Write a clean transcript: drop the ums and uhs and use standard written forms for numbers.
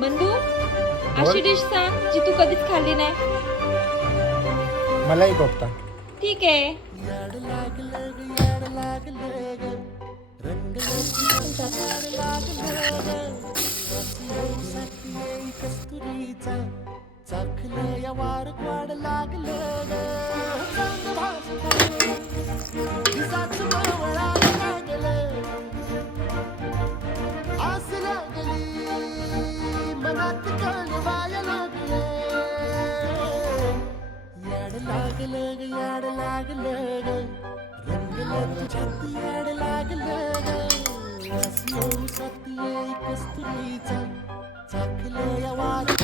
बंधू, अशी डिश सांग जी तू कधीच खाल्ली नाही. मलाई कोफ्ता. ठीक आहे. याड लागलं ग रंगलं तुझ्यात याड लागलं ग रस येऊ साथी कस्तुरीचा चाखलं या वार